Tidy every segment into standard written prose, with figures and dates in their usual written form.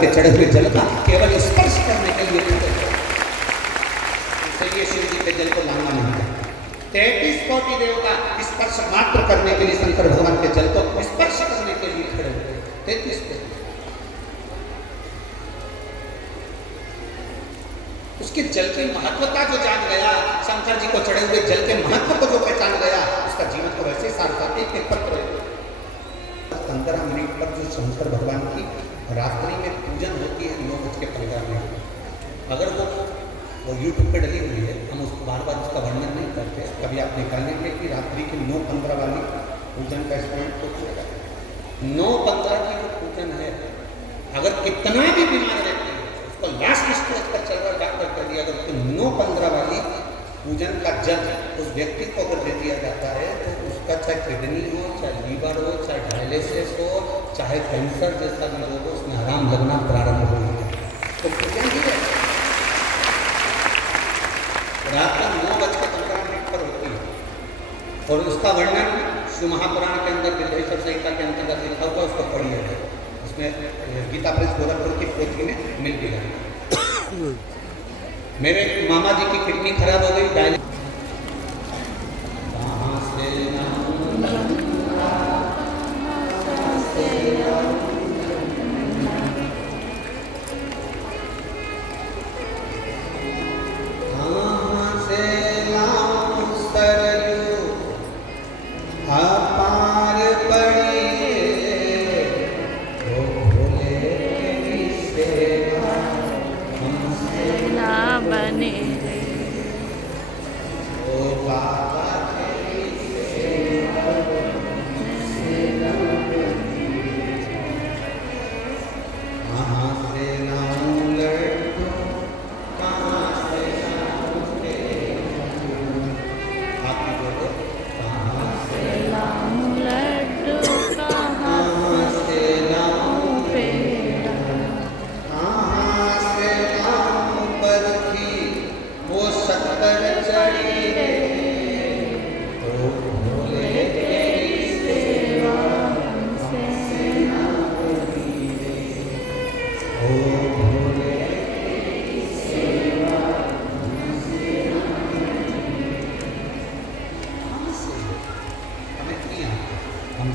के चढ़े हुए जल का केवल स्पर्श करने के लिए इसलिए शिव जी के जल को लांगा नहीं करते। 33 कोटि देवता स्पर्श मात्र करने के लिए शंकर भगवान के जल को स्पर्श करने के लिए खड़े हुए 33 कोटि। उसके जल की महत्वता जो जान गया, शंकर जी को चढ़े हुए जल के महत्व को जो पहचान गया, उसका जीवन को वैसे सार्थक एक पत्र 15 मिनट पर जो शंकर भगवान की रात्रि में पूजन होती है 9:15 मिनट। अगर वो यूट्यूब पे डली हुई है, हम उसको बार बार उसका वर्णन नहीं करते। कभी आप निकाल लेंगे कि रात्रि की 9:15 वाली पूजन का स्मरण तो 9:15 की जो पूजन है, अगर कितना भी बीमार व्यक्ति है उसको लास्ट स्टेज पर चल रहा डॉक्टर कर दिया, अगर 9:15 वाली पूजन का जल उस व्यक्ति को अगर दे दिया जाता है तो उसका चाहे किडनी हो, चाहे लीवर हो, चाहे डायलिसिस हो, चाहे कैंसर जैसा भी रोग हो, उसमें आराम लगना प्रारंभ हो जाता है। तो पूजन ही है रात को 9:15 पर होती है और उसका वर्णन शिव महापुराण के अंदर विदेश्वर संहिता के अंतर्गत लिखा हुआ, उसको पढ़िएगा। उसमें गीता प्रेस गोरखपुर की पोथी में मिल गया। मेरे मामा जी की किडनी खराब हो गई, डायलिसिस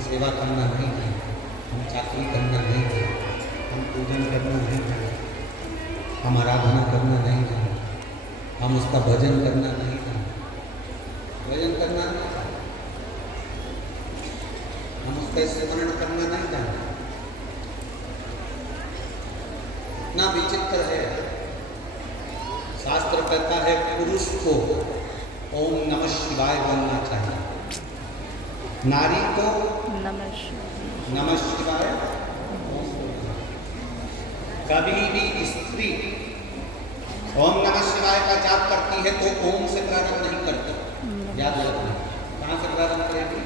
सेवा करना नहीं जानते, हम चाकरी करना नहीं जानते, हम पूजन करना नहीं जानते, हम आराधना करना नहीं जानते, हम उसका भजन करना नहीं जानते, भजन करना नहीं जानते, हम उसका स्मरण करना नहीं जानते। ना विचित्र है, शास्त्र कहता है पुरुष को ओम नमः शिवाय बोलना चाहिए, नारी को नमः शिवाय। कभी भी स्त्री ओम नमः शिवाय का जाप करती है तो ओम से प्रारंभ नहीं करती, याद रखना। कहाँ से प्रारंभ करेगी?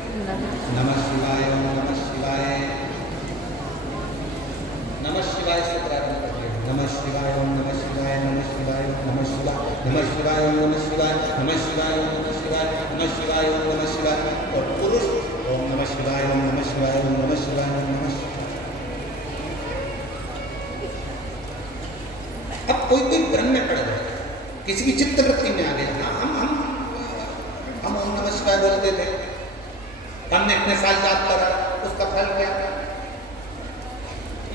नमः शिवाय, ओम नमः शिवाय, नमः शिवाय से प्रारंभ करेगी। नमः शिवाय, ओम नमः शिवाय, नमः शिवाय, ओम नमः शिवाय, नमः शिवाय, ओम नमः शिवाय, नमः शिवाय, ओम नमः शिवाय, नमः शिवाय, ओम नमः शिवाय। और पुरुष ओम नमः शिवाय, ओम नमः शिवाय, ओम नमः शिवाय, ओम नमः शिवाय। अब कोई भ्रम में पड़ गया, किसी की चित्त वृत्ति में आ गया, हम ओम नमः शिवाय बोलते थे, हमने इतने साल याद करा, उसका फल क्या?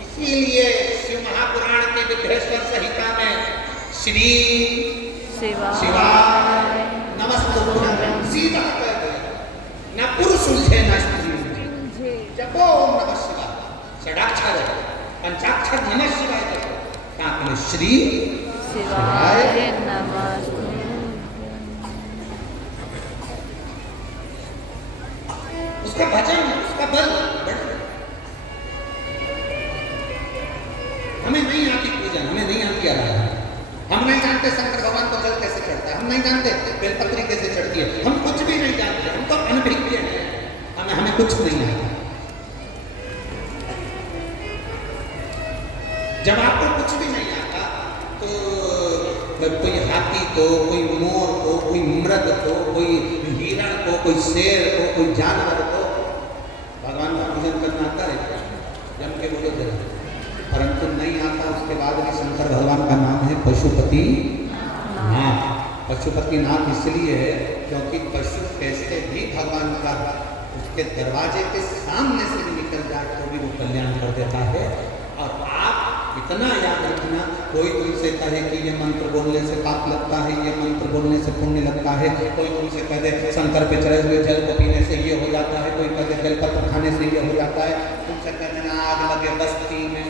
इसीलिए शिव महापुराण की विदेश्वर संहिता में श्री शिवाय नमस्तुभ्यं सीधा कह दिया, न पुरुष उलझे न स्त्री उलझे। जपो ओम नमः शिवाय, षडाक्षर है, पंचाक्षर नमः शिवाय जपो, साथ में श्री शिवाय नमः। उसका भजन, उसका बल बढ़। हमें नहीं आती पूजन, हमें नहीं आती आराधना, हम नहीं जानते शंकर भगवान को जल कैसे चढ़ता है, हम नहीं जानते बेलपत्री कैसे चढ़ती है, हम कुछ भी नहीं जानते, हम तो अनभिज्ञ हैं, हमें कुछ नहीं आता। जब आपको कुछ भी नहीं आता तो कोई हाथी को, कोई मोर को, कोई मृग को, कोई हिरण को, कोई शेर को, कोई जानवर को भगवान का पूजन करना आता है, जम के बोलो जरा, परंतु नहीं आता बाद भी शंकर भगवान का नाम है पशुपति नाथ। पशुपति नाथ इसलिए है क्योंकि पशु कैसे भी भगवान का उसके दरवाजे के सामने से भी निकल जाए तो भी वो कल्याण कर देता है। और आप इतना याद रखना, कोई तुमसे कहे कि ये मंत्र बोलने से पाप लगता है, ये मंत्र बोलने से पुण्य लगता है, कोई तुमसे कह दे शंकर पे चढ़े हुए जल को पीने से ये हो जाता है, कोई कह दे जलपत्र खाने से ये हो जाता है, तुमसे कह देना आग लगे बस्ती में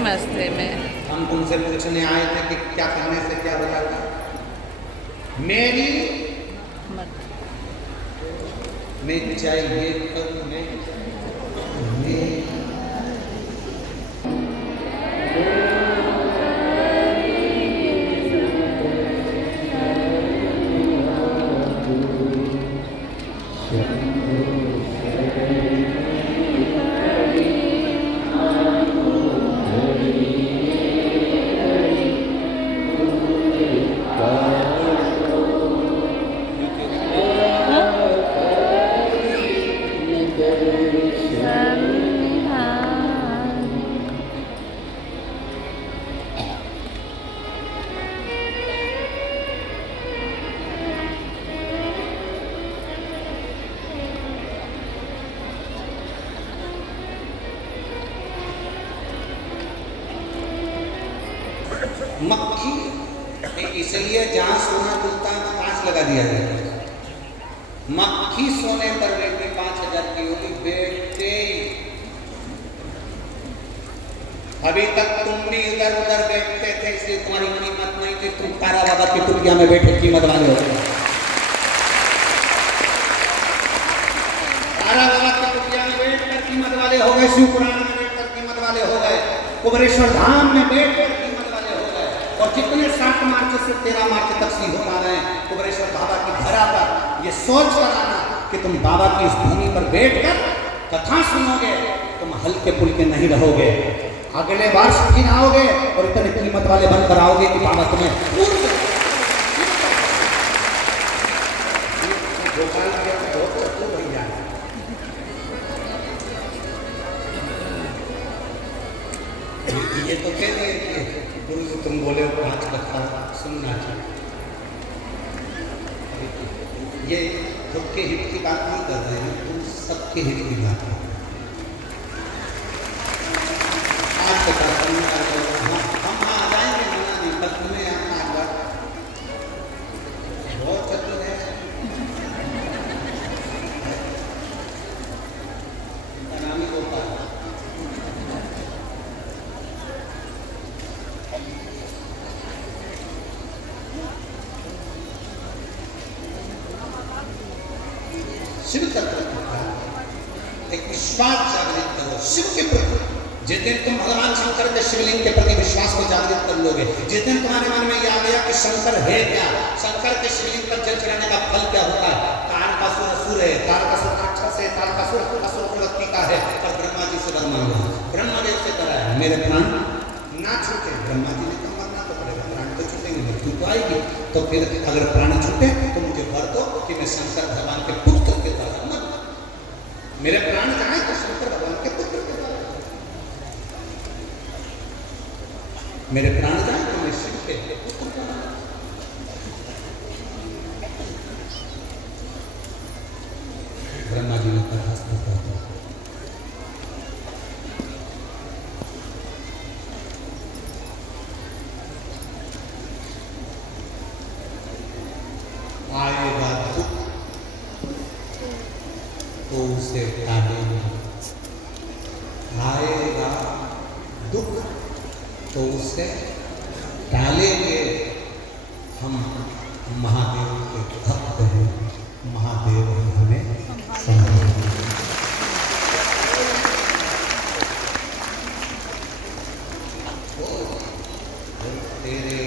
मस्ती में। हम तुमसे पूछने आए थे कि क्या करने से क्या हो जाता है। मेरी मैं चाहिए करूं मैं मक्खी इसलिए जहां सोना मिलता है 5 लगा दिया जाए। मक्खी सोने पर बेटे 5000 की होगी बेटे। अभी तक तुम भी इधर उधर बैठते थे इसलिए तुम्हारी कीमत नहीं थी, तुम तारा बाबा की कुटिया में बैठे कीमत वाले हो गए। तारा बाबा की कुटिया में बैठकर कीमत वाले हो गए, शिव पुराण में बैठकर कीमत वाले हो गए, कुबरेश्वर धाम में बैठकर और जितने 7 मार्च से 13 मार्च तक सी हो रहे हैं कुबरेश्वर बाबा की धरा पर, ये सोच कर आना कि तुम बाबा की इस भूमि पर बैठकर कथा सुनोगे, तुम हल्के पुल्के नहीं रहोगे। अगले वर्ष फिर आओगे और इतने कीमत वाले बनकर आओगे कि बाबा तुम्हें ये तो कह रहे हैं गुरु जी तुम बोले 5 कथा सुनना चाहिए। ये खुद के हित की बात नहीं कर रहे हैं, तुम सबके हित की बात कर रहे हैं। 5 कथा सुनना हम आ जाएंगे, मना नहीं, पर तुम्हें यहाँ आ जाए बहुत चतुर है। नामी गोपाल शिव तत्व एक विश्वास जागृत करो शिव के प्रति। जिस दिन तुम भगवान शंकर के शिवलिंग के प्रति विश्वास को जागृत कर लोगे, जिस दिन तुम्हारे मन में यह आ गया कि शंकर है क्या, शंकर के शिवलिंग पर जल चढ़ाने का फल क्या होता है। तारकासुर असुर है, तारकासुर राक्षस है, तारकासुर असुर कुलत्ती का है, पर ब्रह्मा जी से वर मांगा, ब्रह्मदेव से करा है मेरे प्राण ना छूटे। ब्रह्मा जी ने कहा मरना तो पड़ेगा, प्राण तो छूटेंगे, मृत्यु तो आएगी, तो फिर अगर प्राण छूटे तो मुझे वर दो कि मैं शंकर भगवान के पुत्र के द्वारा मर, मेरे प्राण जाए तो शंकर भगवान के पुत्र के द्वारा, मेरे प्राण जाए तो मैं शिव के पुत्र के द्वारा। ब्रह्मा जी ने कहा आएगा दुख तो उसे टालेंगे, आएगा दुख तो उसे टालेंगे। हम महादेव के भक्त हैं, महादेव ही हमें संभालेंगे। तेरे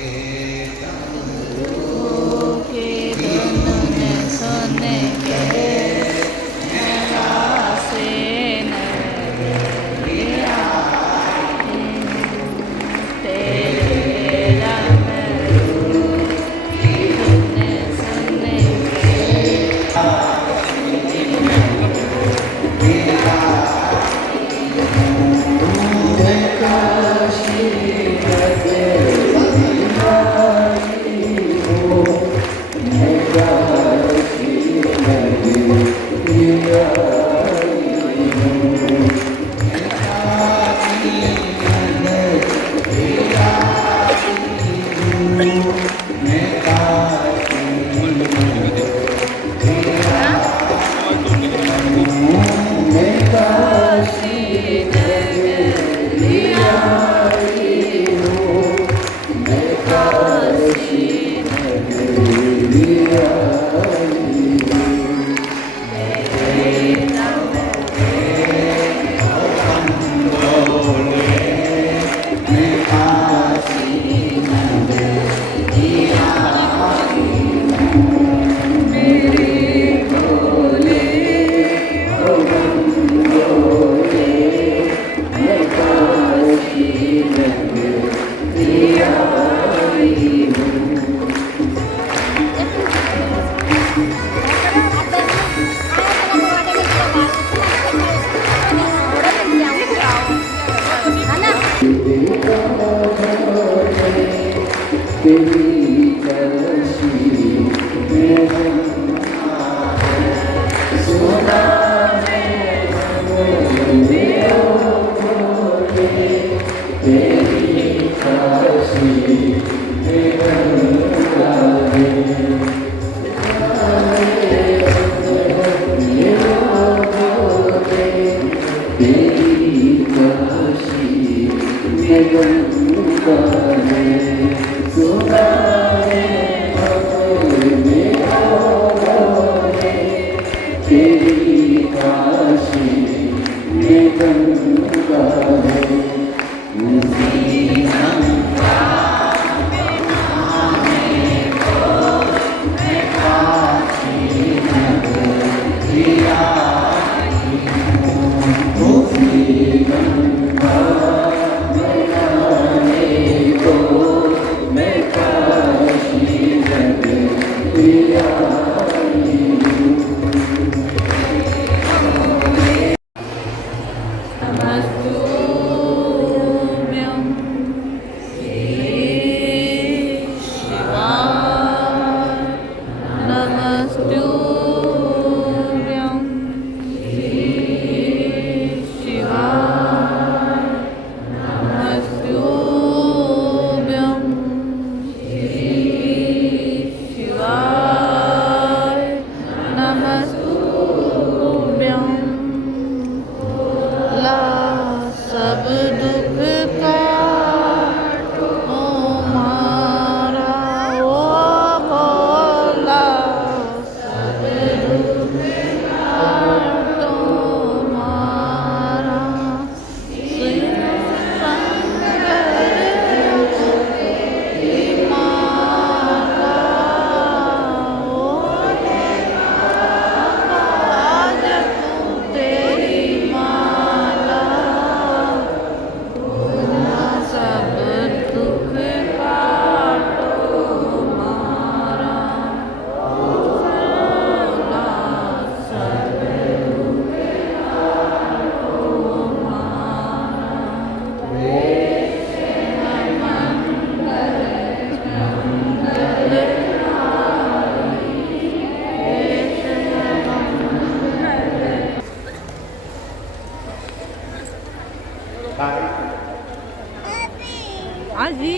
आजी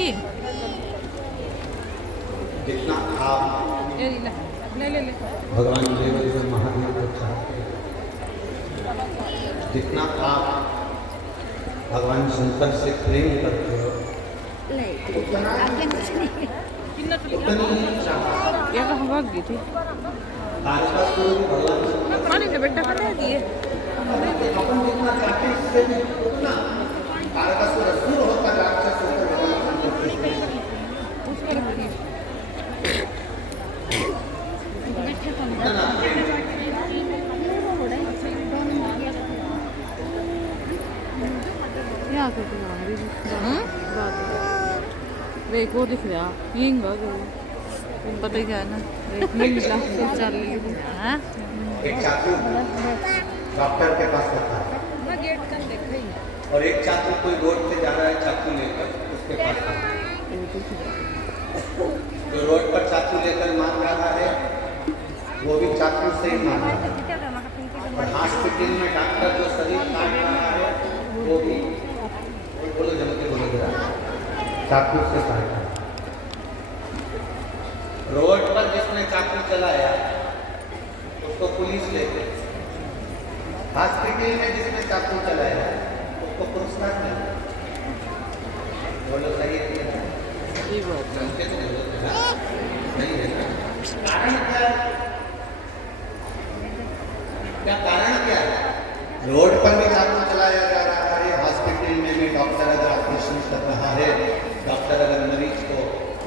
जितना आप ले ले ले ले भगवान देव महादेव को चाहते हैं, जितना आप भगवान शंकर से प्रेम करते हो उतना उतनी चाहत या कहाँ भाग गई थी तारकासुर भगवान शंकर पानी का बेटा कहाँ दिए अपन जितना चाहते हैं इससे भी उतना तारकासुर असुर होता राक्षस होकर भगवान शंकर इतना प्रेम यहाँ से देख वो दिख रहा यहीं भाग पता ही क्या है ना मिला चल हाँ एक चाकू डॉक्टर के पास होता है मैं गेट कल देख रही हूँ और एक चाकू कोई रोड पे जा रहा है चाकू लेकर उसके पास आता है। जो रोड पर चाकू लेकर मार रहा है वो भी चाकू से ही मार रहा है और हॉस्पिटल में डॉक्टर जो शरीर काट रहा है वो भी बोलो जमते बोलो जरा चाकू से काटा। रोड पर जिसने चाकू चलाया उसको पुलिस ले गई, हॉस्पिटल में जिसने चाकू चलाया उसको पुरस्कार मिला। बोलो सही है क्या? ये बात है नहीं है ना? कारण क्या है? क्या कारण क्या है? रोड पर भी चाकू चलाया जा रहा है, हॉस्पिटल में भी डॉक्टर अगर ऑपरेशन कर रहा है, डॉक्टर अगर मरीज को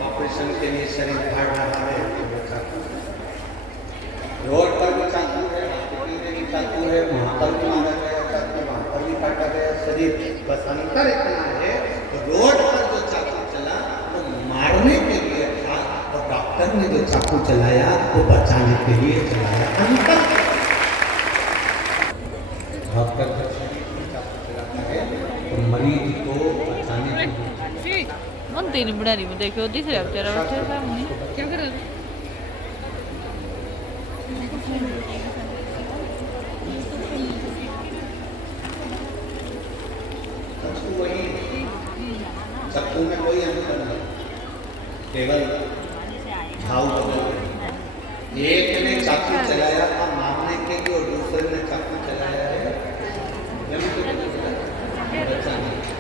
ऑपरेशन के लिए शरीर फाड़ रहा है तो वो चाकू, रोड पर भी चाकू है, हॉस्पिटल में भी चाकू है, वहाँ पर भी मारा गया चाकू, वहाँ पर भी काटा गया शरीर। बस अंतर इतना है रोड पर जो चाकू चला वो मारने के लिए था और डॉक्टर ने जो चाकू चलाया वो बचाने के लिए चलाया। अंतर डॉक्टर जब शरीर पर चाकू चलाता है तो मरीज को बचाने के लिए घूमते नहीं बुढ़ारी में देखो दिख रहा बेचारा बैठा सामने क्या कर रहा वही सबको में कोई अंतर नहीं, केवल भाव बदल। एक ने चाकू चलाया था मारने के लिए और दूसरे ने चाकू चलाया है बचाने के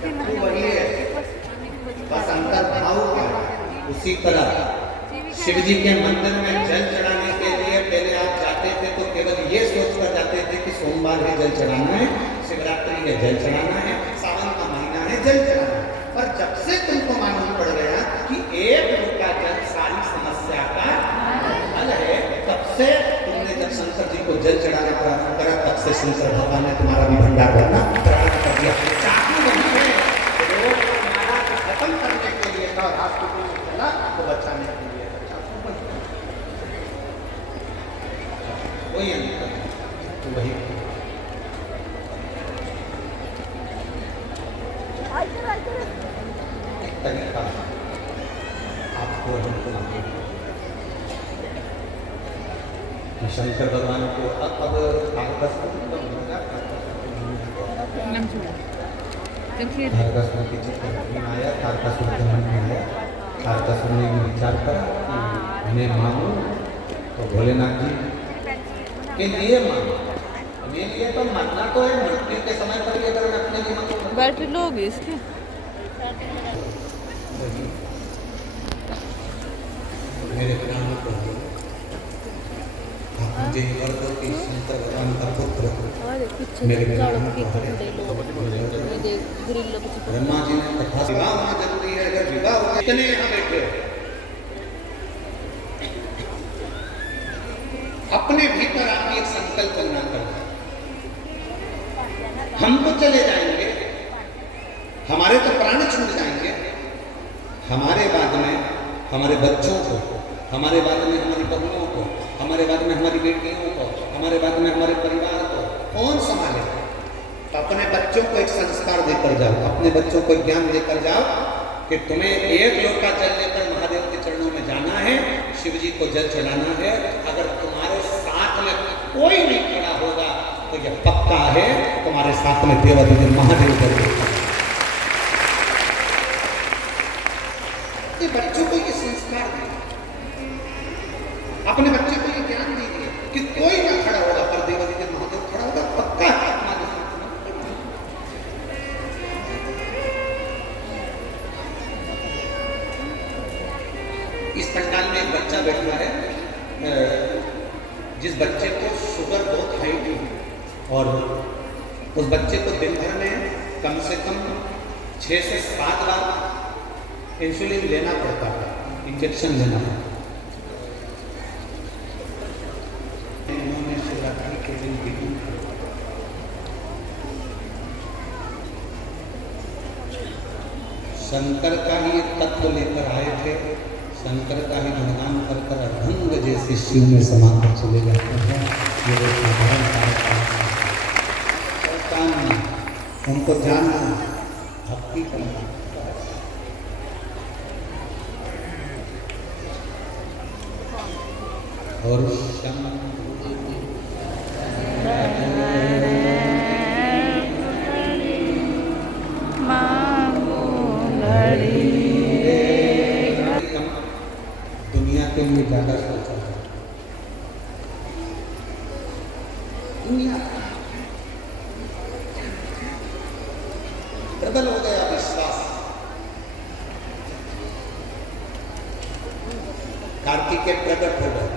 लिए। तो वही है, बस अंतर भाव क्या। उसी तरह शिव जी के मंदिर में जल चढ़ाने के लिए पहले आप जाते थे तो केवल ये सोचकर जाते थे कि सोमवार है जल चढ़ाना है, शिवरात्रि है जल चढ़ाना है, सावन का महीना है जल चढ़ाना है। पर जब से तुमको मालूम पड़ गया कि एक लोटा जल सारी समस्या का हल है, तब से तुमने जब शंकर जी को जल चढ़ाना प्रारंभ करा, तब से शंकर भगवान ने तुम्हारा भी भंडार भरना प्रारंभ कर दिया। चाकू बनी है रोग तुम्हारा खत्म करने के लिए था, हॉस्पिटल में चला तो बचाने के लिए था। चाकू बनी वही अंतर, तो वही तरीका आपको हमको शंकर भगवान को अब तारकासुर के चित्र में आया, तारकासुर के मन में आया। तारकासुर ने विचार करा कि मैं मांगू तो भोलेनाथ जी के लिए मांगू, मेरे लिए तो मरना तो है, मृत्यु के समय पर भी अगर मैं अपने लिए मांगू। बैटरी लो होगी इसकी मेरे प्राण को आप मुझे वर दो कि शंकर भगवान का पुत्र मेरे प्राण को ब्रह्मा जी ने कथा विवाह होना जरूरी है। अगर विवाह होगा इतने यहाँ बैठे हो, अपने भीतर आप एक संकल्प बना कर हम तो चले जाएंगे, हमारे तो प्राण छूट जाएंगे, हमारे बाद में हमारे बच्चों को, हमारे बाद में हमारी बहुओं को, हमारे बाद में हमारी बेटियों को, हमारे बाद में हमारे परिवार को कौन संभालेगा? तो अपने बच्चों को एक संस्कार देकर जाओ, अपने बच्चों को ज्ञान देकर जाओ कि तुम्हें एक लोटा जल लेकर महादेव के चरणों में जाना है, शिव जी को जल चढ़ाना है। अगर तुम्हारे साथ में कोई नहीं खड़ा होगा तो यह पक्का है तुम्हारे साथ में देवाधिदेव महादेव जरूर। बच्चों को ये संस्कार दीजिए, अपने बच्चे को ये ज्ञान दीजिए कि कोई ना खड़ा होगा पर देवाधिदेव महादेव खड़ा होगा, पक्का है। इस पंडाल में एक बच्चा बैठा है, जिस बच्चे को शुगर बहुत हाई थी और उस बच्चे को दिन भर में कम से कम 6 से 7 बार इंसुलिन लेना पड़ता था, इंजेक्शन लेना पड़ता। उन्होंने शिवरात्रि के दिन विधि शंकर का ही तत्व लेकर आए थे, शंकर का ही गुणगान कर कर अभंग जैसे शिव में समाकर चले जाते हैं। ये वो साधारण काम नहीं, उनको जानना भक्ति करना। और दुनिया के लिए ज्यादा सोचा है, दुनिया प्रबल हो गया विश्वास। कार्तिकेय प्रकट हो गए,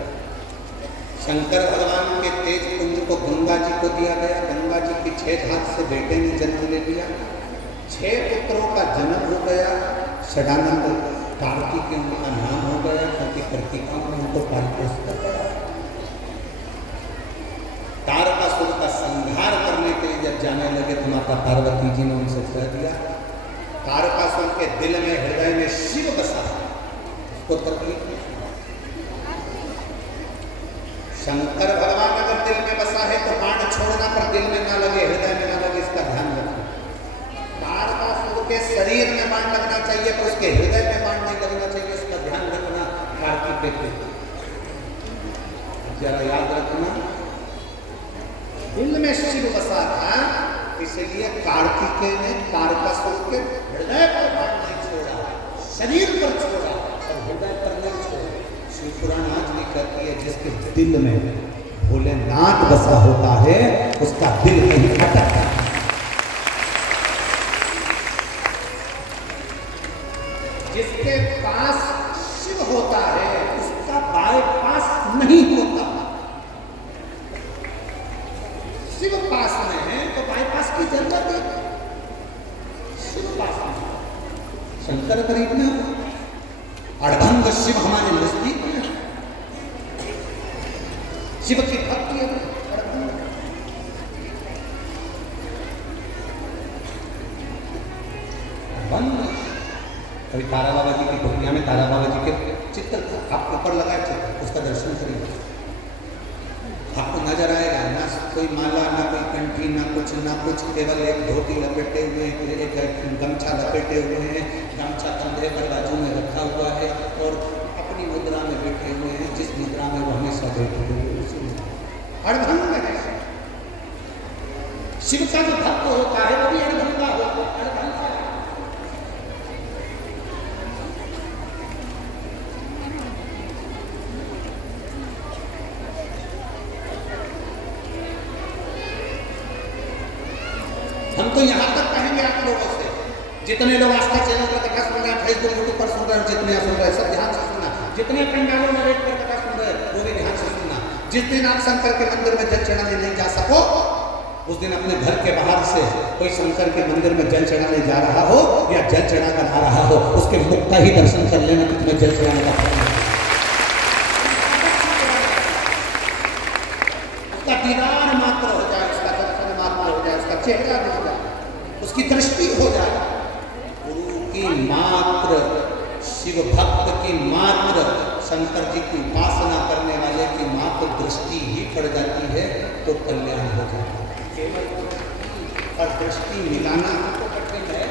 शंकर भगवान के तेज पुंज को गंगा जी को दिया गया, गंगा जी की 6 हाथ से बेटे ने जन्म ले लिया, 6 पुत्रों का जन्म हो गया। षडानंद कार्तिक उनका नाम हो गया क्योंकि कार्तिका में उनको पालपोष कर गया। तारकासुर का संहार करने के लिए जब जाने लगे तो माता पार्वती जी ने उनसे कह दिया, तारकासुर के दिल में हृदय में शिव बसा, उसको तकलीफ नहीं। शंकर भगवान अगर दिल में बसा है तो बाण छोड़ना पर दिल में ना लगे, हृदय में ना लगे, इसका ध्यान रखो। तारकासुर के शरीर शरीर में बाण लगना चाहिए पर उसके हृदय में बाण नहीं लगना चाहिए, इसका ध्यान रखना। कार्तिक पे जरा याद रखना, दिल में शिव बसा था, इसलिए कार्तिकेय ने तारकासुर के हृदय पर बाण नहीं छोड़ा, शरीर पर छोड़ा और हृदय पर नहीं छोड़ा। शिव पुराण आज भी कहती है जिसके दिल में भोलेनाथ बसा होता है उसका दिल कहीं अटकता है। जिसके पास शिव होता है उसका बाईपास नहीं होता। शिव पास में है तो बाईपास की जरूरत है, शिव पास में। शंकर करीब में, अड़भंग शिव हमारे नजदीक में, शिव की भक्ति है कभी तारा बाबा जी की टोकरिया में तारा बाबा जी के चित्र आप ऊपर लगाए चित्र, उसका दर्शन करिए, आपको नजर आएगा ना कोई माला, ना कोई कंठी, ना कुछ, केवल एक धोती लपेटे हुए हैं, एक गमछा लपेटे हुए हैं, गमछा कंधे पर बाजू में रखा हुआ है और अपनी मुद्रा में बैठे हुए हैं, जिस मुद्रा में वो हमेशा बैठे हुए हैं उसी मुद्रा। अड़भंग है शिव का जो भक्त होता है वो भी अड़भंगा होता है, अड़भंगा। हम तो यहाँ तक कहेंगे आप लोगों से, जितने लोग आस्था चैनल पर कथा सुन रहे हैं, फेसबुक यूट्यूब पर सुन रहे हैं, जितने सुन रहे हैं सब ध्यान से सुनना, जितने पंडालों में बैठ कर कथा सुन रहे हैं वो भी ध्यान से सुनना। जिस दिन आप शंकर के मंदिर में जल चढ़ाने नहीं जा सको, उस दिन अपने घर के बाहर से कोई शंकर के मंदिर में जल चढ़ाने जा रहा हो या जल चढ़ा कर आ रहा हो, उसके मुख का ही दर्शन कर लेना कि तुम्हें जल चढ़ाने का फल मिलेगा। उसका दीदार मात्र हो जाए, उसका दर्शन मात्र हो जाए, उसका चेहरा दिख जाए, उसकी दृष्टि हो जाए। गुरु की मात्र, शिव भक्त की मात्र, शंकर जी की उपासना करने वाले की मात्र दृष्टि ही पड़ जाती है तो कल्याण हो जाता है। केवल और दृष्टि मिलाना तो कठिन है।